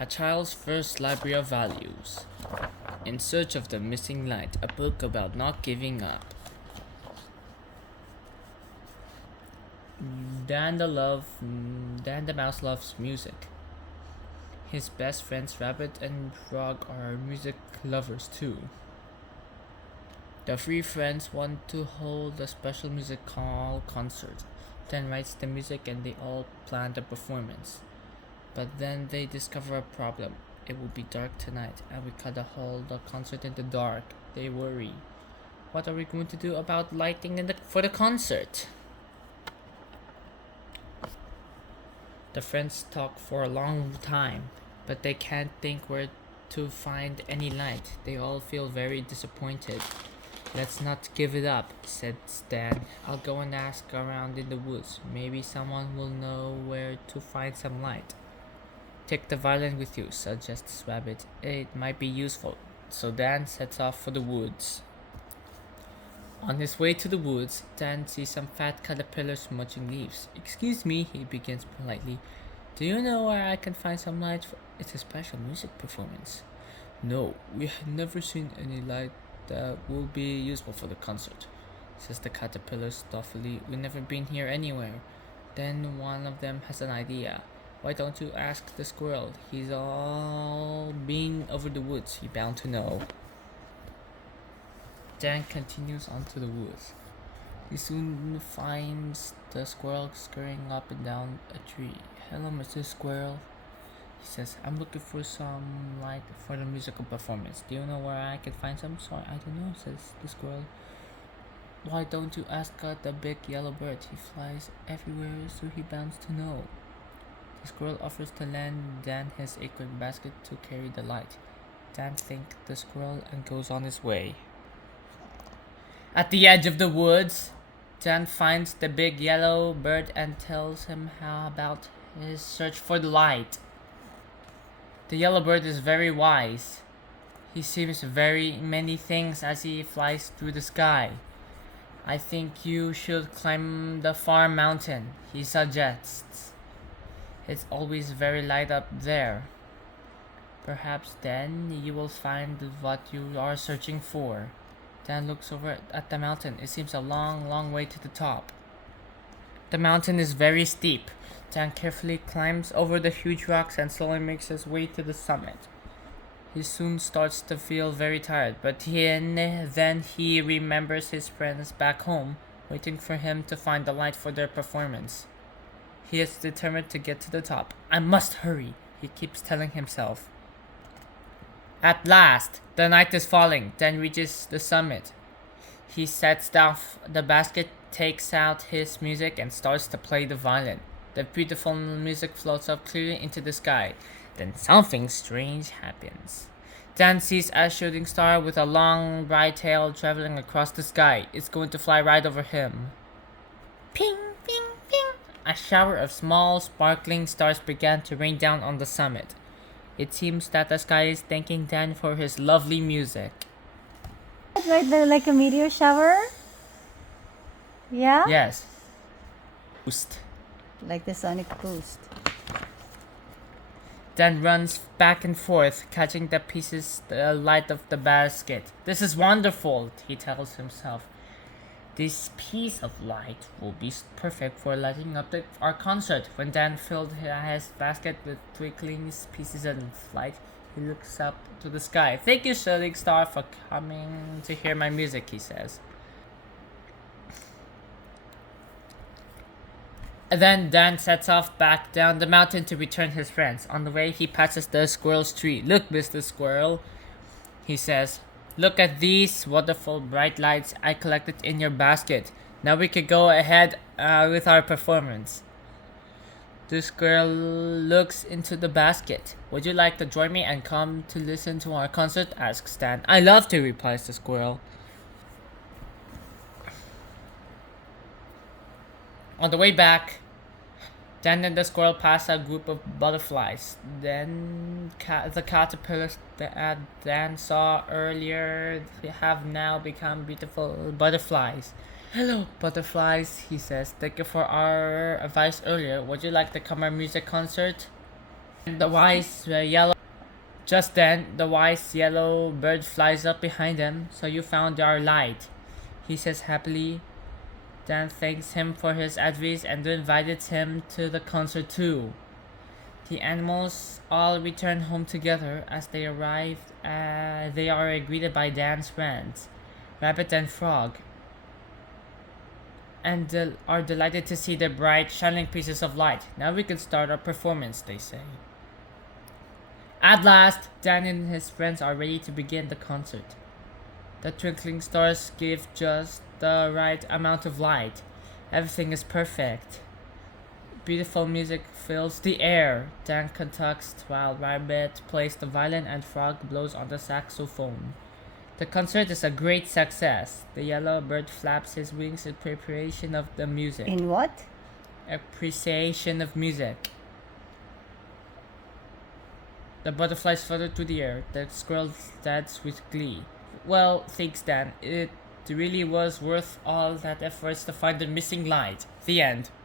A Child's First Library of Values. In Search of the Missing Light, a book about not giving up. Dan the Mouse loves music. His best friends Rabbit and Frog are music lovers too. The three friends want to hold a special music hall concert. Dan writes the music and they all plan the performance. But then they discover a problem. It will be dark tonight and we can't hold the concert in the dark. They worry. What are we going to do about lighting for the concert? The friends talk for a long time, but they can't think where to find any light. They all feel very disappointed. Let's not give it up, said Stan. I'll go and ask around in the woods. Maybe someone will know where to find some light. Take the violin with you, suggests Rabbit. It might be useful. So Dan sets off for the woods. On his way to the woods, Dan sees some fat caterpillars munching leaves. Excuse me, he begins politely. Do you know where I can find some light? It's a special music performance. No, we have never seen any light that will be useful for the concert, says the caterpillars thoughtfully. We've never been here anywhere. Then one of them has an idea. Why don't you ask the squirrel? He's all been over the woods. He's bound to know. Dan continues on to the woods. He soon finds the squirrel scurrying up and down a tree. Hello, Mr. Squirrel, he says. I'm looking for some light for the musical performance. Do you know where I can find some? Sorry, I don't know, says the squirrel. Why don't you ask the big yellow bird? He flies everywhere, so he bounds to know. The squirrel offers to lend Dan his acorn basket to carry the light. Dan thanks the squirrel and goes on his way. At the edge of the woods, Dan finds the big yellow bird and tells him how about his search for the light. The yellow bird is very wise. He sees very many things as he flies through the sky. I think you should climb the far mountain, he suggests. It's always very light up there. Perhaps then you will find what you are searching for. Dan looks over at the mountain. It seems a long, long way to the top. The mountain is very steep. Dan carefully climbs over the huge rocks and slowly makes his way to the summit. He soon starts to feel very tired, but then he remembers his friends back home, waiting for him to find the light for their performance. He is determined to get to the top. I must hurry, he keeps telling himself. At last, the night is falling. Dan reaches the summit. He sets down the basket, takes out his music, and starts to play the violin. The beautiful music floats up clearly into the sky. Then something strange happens. Dan sees a shooting star with a long, bright tail traveling across the sky. It's going to fly right over him. Ping, ping, ping! A shower of small, sparkling stars began to rain down on the summit. It seems that the sky is thanking Dan for his lovely music. Like a meteor shower? Yeah? Yes. Boost. Like the sonic boost. Dan runs back and forth, catching the light of the basket. This is wonderful, he tells himself. This piece of light will be perfect for lighting up our concert. When Dan filled his basket with twinkling pieces of light, he looks up to the sky. Thank you, shooting star, for coming to hear my music, he says. And then Dan sets off back down the mountain to return his friends. On the way, he passes the squirrel's tree. Look, Mr. Squirrel, he says. Look at these wonderful bright lights I collected in your basket. Now we can go ahead with our performance. The squirrel looks into the basket. Would you like to join me and come to listen to our concert? Asks Dan. I love to, replies the squirrel. On the way back, Dan and the squirrel pass a group of butterflies. Then the caterpillars that Dan saw earlier have now become beautiful butterflies. Hello, butterflies, he says. Thank you for our advice earlier. Would you like to come our music concert? The wise yellow. Just then, the wise yellow bird flies up behind them. So you found our light, he says happily. Dan thanks him for his advice and invited him to the concert too. The animals all return home together. As they arrive, they are greeted by Dan's friends, Rabbit and Frog, and are delighted to see the bright, shining pieces of light. Now we can start our performance, they say. At last, Dan and his friends are ready to begin the concert. The twinkling stars give just the right amount of light. Everything is perfect. Beautiful music fills the air. Dan conducts while Rabbit plays the violin and Frog blows on the saxophone. The concert is a great success. The yellow bird flaps his wings in preparation of the music. In what? Appreciation of music. The butterflies flutter through the air. The squirrel dance with glee. Well, thanks Dan. It really was worth all that efforts to find the missing light. The end.